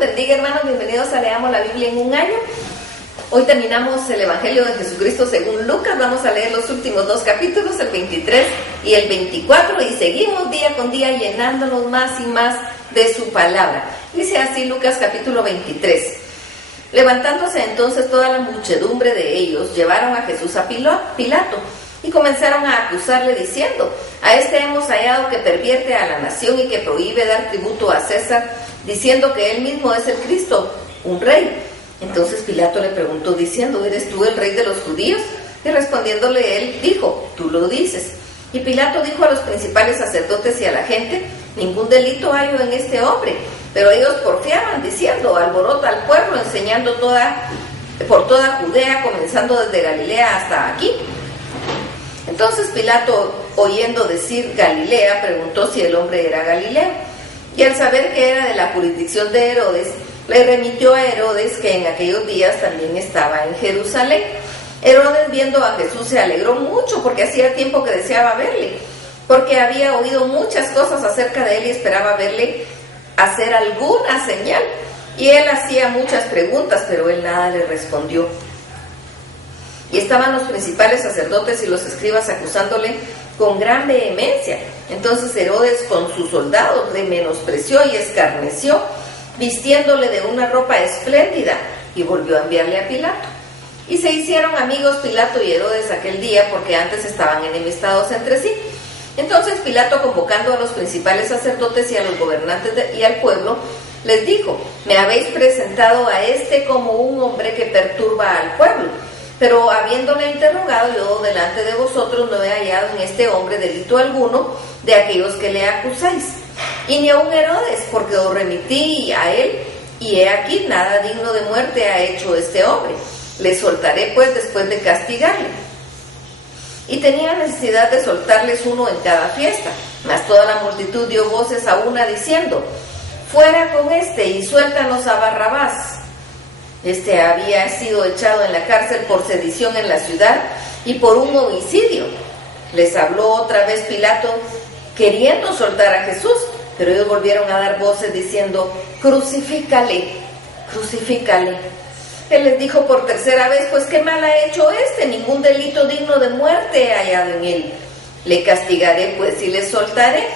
bendiga, hermanos, bienvenidos a Leamos la Biblia en un año. Hoy terminamos el Evangelio de Jesucristo según Lucas. Vamos a leer los últimos 2 capítulos, el 23 y el 24, y seguimos día con día llenándonos más y más de su palabra. Dice así Lucas capítulo 23. Levantándose entonces toda la muchedumbre de ellos, llevaron a Jesús a Pilato y comenzaron a acusarle diciendo: a este hemos hallado que pervierte a la nación y que prohíbe dar tributo a César, diciendo que él mismo es el Cristo, un rey. Entonces Pilato le preguntó diciendo: ¿eres tú el rey de los judíos? Y respondiéndole él dijo: tú lo dices. Y Pilato dijo a los principales sacerdotes y a la gente: ningún delito hallo en este hombre. Pero ellos porfiaban diciendo: alborota al pueblo, enseñando por toda Judea, comenzando desde Galilea hasta aquí. Entonces Pilato, oyendo decir Galilea, preguntó si el hombre era Galileo. Y al saber que era de la jurisdicción de Herodes, le remitió a Herodes, que en aquellos días también estaba en Jerusalén. Herodes, viendo a Jesús, se alegró mucho, porque hacía tiempo que deseaba verle, porque había oído muchas cosas acerca de él y esperaba verle hacer alguna señal. Y él hacía muchas preguntas, pero él nada le respondió. Y estaban los principales sacerdotes y los escribas acusándole con gran vehemencia. Entonces Herodes con sus soldados le menospreció y escarneció, vistiéndole de una ropa espléndida, y volvió a enviarle a Pilato. Y se hicieron amigos Pilato y Herodes aquel día, porque antes estaban enemistados entre sí. Entonces Pilato, convocando a los principales sacerdotes y a los gobernantes y al pueblo, les dijo: me habéis presentado a este como un hombre que perturba al pueblo. Pero habiéndole interrogado yo delante de vosotros, no he hallado en este hombre delito alguno de aquellos que le acusáis. Y ni aun Herodes, porque os remití a él, y he aquí nada digno de muerte ha hecho este hombre. Le soltaré pues después de castigarle. Y tenía necesidad de soltarles uno en cada fiesta. Mas toda la multitud dio voces a una diciendo: fuera con este y suéltanos a Barrabás. Este había sido echado en la cárcel por sedición en la ciudad y por un homicidio. Les habló otra vez Pilato, queriendo soltar a Jesús, pero ellos volvieron a dar voces diciendo: crucifícale, crucifícale. Él les dijo por tercera vez: pues qué mal ha hecho este, ningún delito digno de muerte he hallado en él. Le castigaré pues y le soltaré.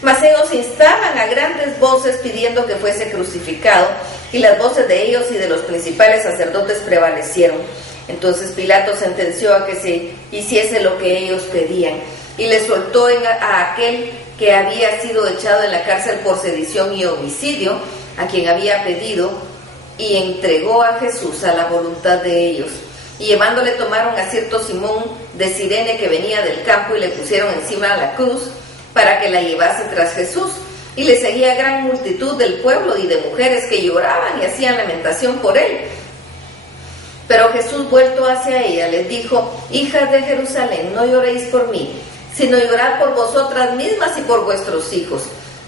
Mas ellos instaban a grandes voces pidiendo que fuese crucificado, y las voces de ellos y de los principales sacerdotes prevalecieron. Entonces Pilato sentenció a que se hiciese lo que ellos pedían, y le soltó a aquel que había sido echado en la cárcel por sedición y homicidio, a quien había pedido, y entregó a Jesús a la voluntad de ellos. Y llevándole tomaron a cierto Simón de Cirene que venía del campo, y le pusieron encima a la cruz para que la llevase tras Jesús. Y le seguía gran multitud del pueblo y de mujeres que lloraban y hacían lamentación por él. Pero Jesús, vuelto hacia ella, les dijo: hijas de Jerusalén, no lloréis por mí, sino llorad por vosotras mismas y por vuestros hijos.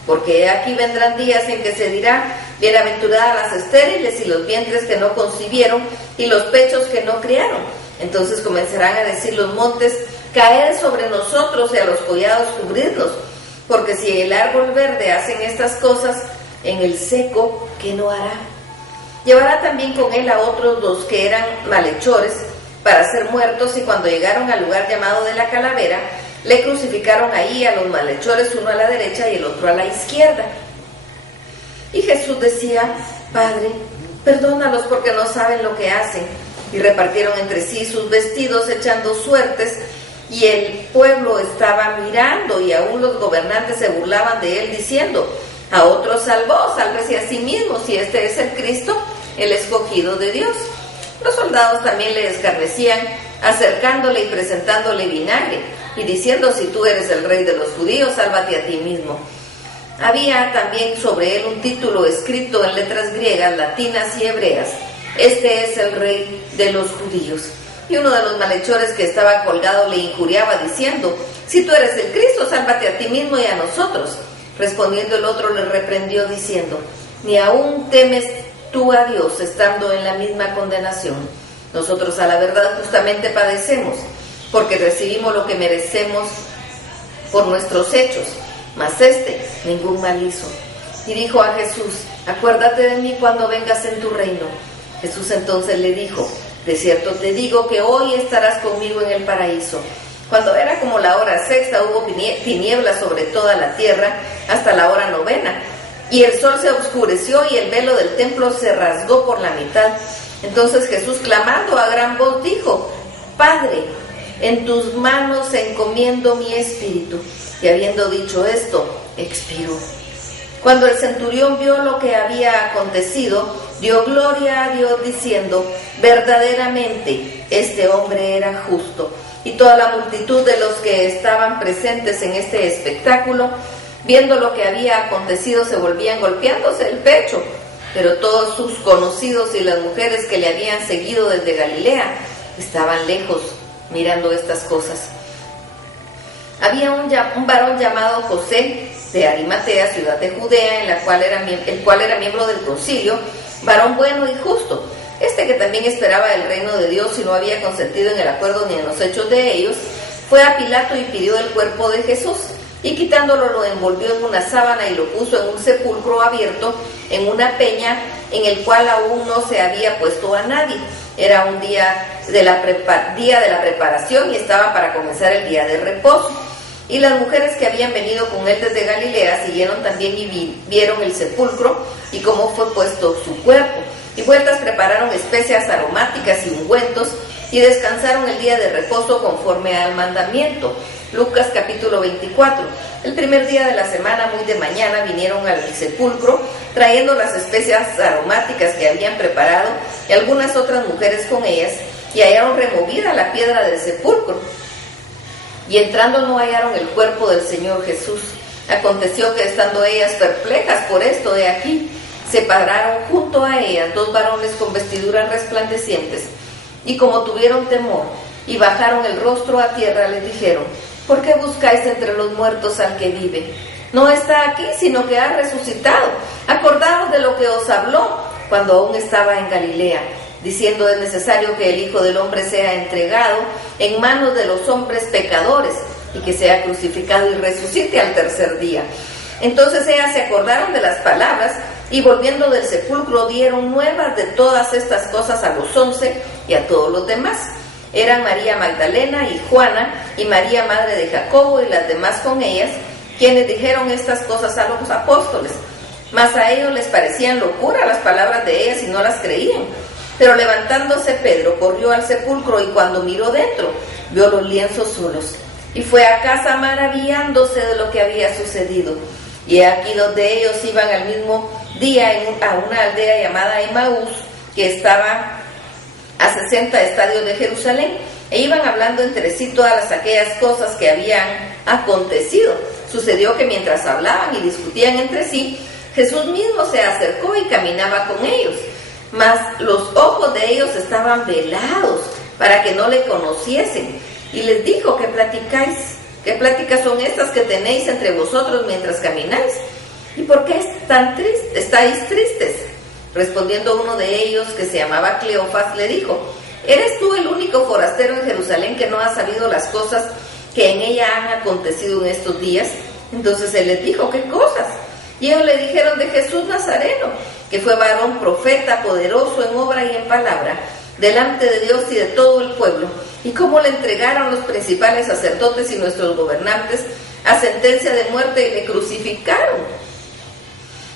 Porque aquí vendrán días en que se dirá: bienaventuradas las estériles y los vientres que no concibieron y los pechos que no criaron. Entonces comenzarán a decir los montes: caed sobre nosotros, y a los collados cubridnos. Porque si el árbol verde hacen estas cosas, en el seco, ¿qué no hará? Llevará también con él a otros 2 que eran malhechores para ser muertos, y cuando llegaron al lugar llamado de la Calavera, le crucificaron ahí a los malhechores, uno a la derecha y el otro a la izquierda. Y Jesús decía: Padre, perdónalos porque no saben lo que hacen. Y repartieron entre sí sus vestidos echando suertes, y el pueblo estaba mirando, y aún los gobernantes se burlaban de él diciendo: a otros salvó, sálvese a sí mismo, si este es el Cristo, el escogido de Dios. Los soldados también le escarnecían, acercándole y presentándole vinagre, y diciendo: si tú eres el rey de los judíos, sálvate a ti mismo. Había también sobre él un título escrito en letras griegas, latinas y hebreas: este es el rey de los judíos. Y uno de los malhechores que estaba colgado le injuriaba diciendo: si tú eres el Cristo, sálvate a ti mismo y a nosotros. Respondiendo el otro le reprendió diciendo: ni aún temes tú a Dios, estando en la misma condenación. Nosotros a la verdad justamente padecemos, porque recibimos lo que merecemos por nuestros hechos, mas este ningún mal hizo. y dijo a Jesús: acuérdate de mí cuando vengas en tu reino. Jesús entonces le dijo: de cierto te digo que hoy estarás conmigo en el paraíso. Cuando era como la hora sexta, hubo tinieblas sobre toda la tierra hasta la hora novena, y el sol se oscureció y el velo del templo se rasgó por la mitad. Entonces Jesús, clamando a gran voz, dijo: Padre, en tus manos encomiendo mi espíritu. Y habiendo dicho esto, expiró. Cuando el centurión vio lo que había acontecido, dio gloria a Dios diciendo: verdaderamente este hombre era justo. Y toda la multitud de los que estaban presentes en este espectáculo, viendo lo que había acontecido, se volvían golpeándose el pecho. Pero todos sus conocidos y las mujeres que le habían seguido desde Galilea estaban lejos mirando estas cosas. Había un varón llamado José de Arimatea, ciudad de Judea, el cual era miembro del concilio, varón bueno y justo. Este, que también esperaba el reino de Dios y no había consentido en el acuerdo ni en los hechos de ellos, fue a Pilato y pidió el cuerpo de Jesús, y quitándolo lo envolvió en una sábana y lo puso en un sepulcro abierto en una peña, en el cual aún no se había puesto a nadie. Era un día de la preparación y estaba para comenzar el día de reposo. Y las mujeres que habían venido con él desde Galilea siguieron también y vieron el sepulcro y cómo fue puesto su cuerpo. Y vueltas prepararon especias aromáticas y ungüentos, y descansaron el día de reposo conforme al mandamiento. Lucas capítulo 24. El primer día de la semana, muy de mañana, vinieron al sepulcro, trayendo las especias aromáticas que habían preparado, y algunas otras mujeres con ellas, y hallaron removida la piedra del sepulcro. Y entrando no hallaron el cuerpo del Señor Jesús. Aconteció que, estando ellas perplejas por esto, he aquí, se pararon junto a ellas dos varones con vestiduras resplandecientes, y como tuvieron temor y bajaron el rostro a tierra, les dijeron: ¿por qué buscáis entre los muertos al que vive? No está aquí, sino que ha resucitado. Acordaos de lo que os habló cuando aún estaba en Galilea, diciendo: es necesario que el Hijo del Hombre sea entregado en manos de los hombres pecadores, y que sea crucificado y resucite al tercer día. Entonces ellas se acordaron de las palabras, y volviendo del sepulcro dieron nuevas de todas estas cosas a los 11 y a todos los demás. Eran María Magdalena y Juana, y María madre de Jacobo, y las demás con ellas, quienes dijeron estas cosas a los apóstoles. Mas a ellos les parecían locura las palabras de ellas y no las creían. Pero levantándose Pedro, corrió al sepulcro, y cuando miró dentro, vio los lienzos solos, y fue a casa maravillándose de lo que había sucedido. Y aquí dos de ellos iban al mismo día a una aldea llamada Emaús, que estaba a 60 estadios de Jerusalén, e iban hablando entre sí todas aquellas cosas que habían acontecido. Sucedió que mientras hablaban y discutían entre sí, Jesús mismo se acercó y caminaba con ellos, mas los ojos de ellos estaban velados para que no le conociesen, y les dijo: ¿qué platicáis? ¿Qué pláticas son estas que tenéis entre vosotros mientras camináis? ¿Y por qué estáis tristes? Respondiendo uno de ellos, que se llamaba Cleofas, le dijo: ¿eres tú el único forastero en Jerusalén que no ha sabido las cosas que en ella han acontecido en estos días? Entonces él les dijo: ¿qué cosas? Y ellos le dijeron de Jesús Nazareno, que fue varón profeta, poderoso en obra y en palabra, delante de Dios y de todo el pueblo, y cómo le entregaron los principales sacerdotes y nuestros gobernantes a sentencia de muerte y le crucificaron.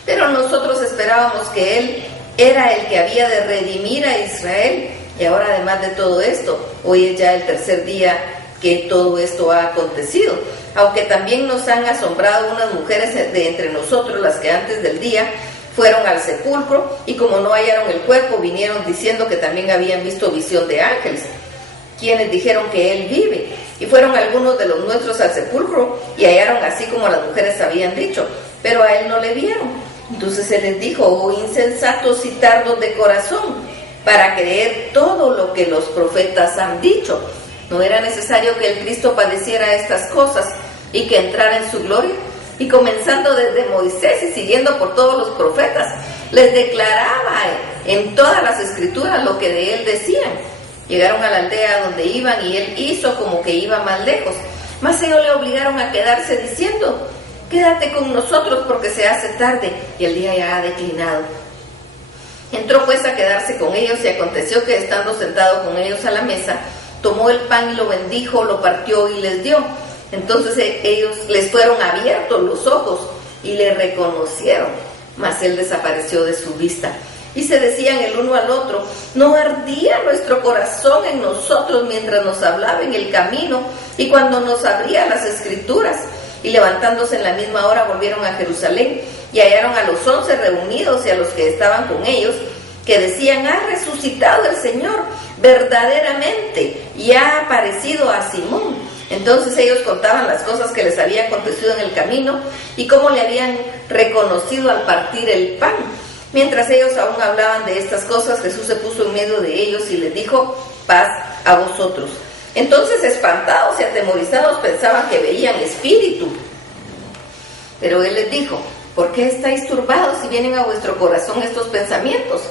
Pero nosotros esperábamos que él era el que había de redimir a Israel. Y ahora, además de todo esto, hoy es ya el tercer día que todo esto ha acontecido. Aunque también nos han asombrado unas mujeres de entre nosotros, las que antes del día fueron al sepulcro, y como no hallaron el cuerpo, vinieron diciendo que también habían visto visión de ángeles, quienes dijeron que él vive. Y fueron algunos de los nuestros al sepulcro, y hallaron así como las mujeres habían dicho, pero a él no le vieron. Entonces él les dijo: oh insensatos y tardos de corazón, para creer todo lo que los profetas han dicho. ¿No era necesario que el Cristo padeciera estas cosas y que entrara en su gloria? Y comenzando desde Moisés y siguiendo por todos los profetas, les declaraba en todas las escrituras lo que de él decían. Llegaron a la aldea donde iban, y él hizo como que iba más lejos, mas ellos le obligaron a quedarse, diciendo: quédate con nosotros porque se hace tarde y el día ya ha declinado. Entró pues a quedarse con ellos, y aconteció que estando sentado con ellos a la mesa, tomó el pan y lo bendijo, lo partió y les dio. Entonces ellos les fueron abiertos los ojos y le reconocieron, mas él desapareció de su vista. Y se decían el uno al otro: ¿no ardía nuestro corazón en nosotros mientras nos hablaba en el camino y cuando nos abría las Escrituras? Y levantándose en la misma hora volvieron a Jerusalén, y hallaron a los 11 reunidos y a los que estaban con ellos, que decían: ha resucitado el Señor, verdaderamente, y ha aparecido a Simón. Entonces ellos contaban las cosas que les había acontecido en el camino, y cómo le habían reconocido al partir el pan. Mientras ellos aún hablaban de estas cosas, Jesús se puso en medio de ellos y les dijo: paz a vosotros. Entonces, espantados y atemorizados, pensaban que veían espíritu. Pero él les dijo: ¿por qué estáis turbados y vienen a vuestro corazón estos pensamientos?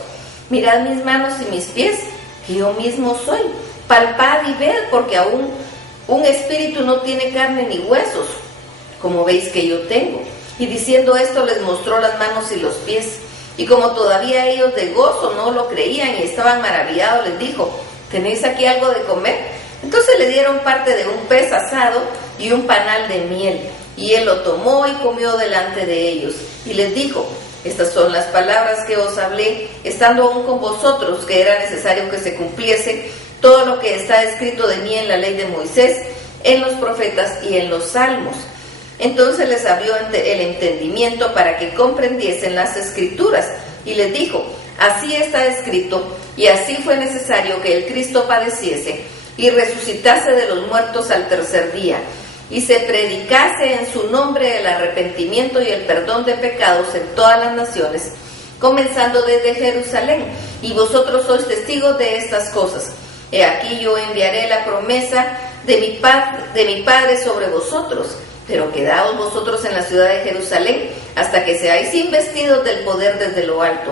Mirad mis manos y mis pies, que yo mismo soy. Palpad y ved, porque aún un espíritu no tiene carne ni huesos, como veis que yo tengo. Y diciendo esto, les mostró las manos y los pies. Y como todavía ellos de gozo no lo creían y estaban maravillados, les dijo: ¿tenéis aquí algo de comer? Entonces le dieron parte de un pez asado y un panal de miel, y él lo tomó y comió delante de ellos. Y les dijo: estas son las palabras que os hablé, estando aún con vosotros, que era necesario que se cumpliese todo lo que está escrito de mí en la ley de Moisés, en los profetas y en los salmos. Entonces les abrió el entendimiento para que comprendiesen las Escrituras, y les dijo: así está escrito, y así fue necesario que el Cristo padeciese y resucitase de los muertos al tercer día, y se predicase en su nombre el arrepentimiento y el perdón de pecados en todas las naciones, comenzando desde Jerusalén. Y vosotros sois testigos de estas cosas. He aquí yo enviaré la promesa de mi Padre sobre vosotros, pero quedaos vosotros en la ciudad de Jerusalén hasta que seáis investidos del poder desde lo alto.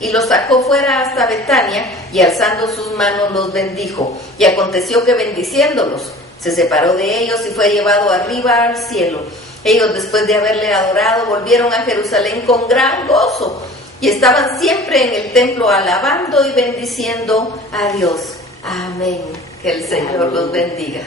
Y los sacó fuera hasta Betania, y alzando sus manos los bendijo. Y aconteció que bendiciéndolos, se separó de ellos y fue llevado arriba al cielo. Ellos, después de haberle adorado, volvieron a Jerusalén con gran gozo, y estaban siempre en el templo alabando y bendiciendo a Dios. Amén. Que el Señor los bendiga.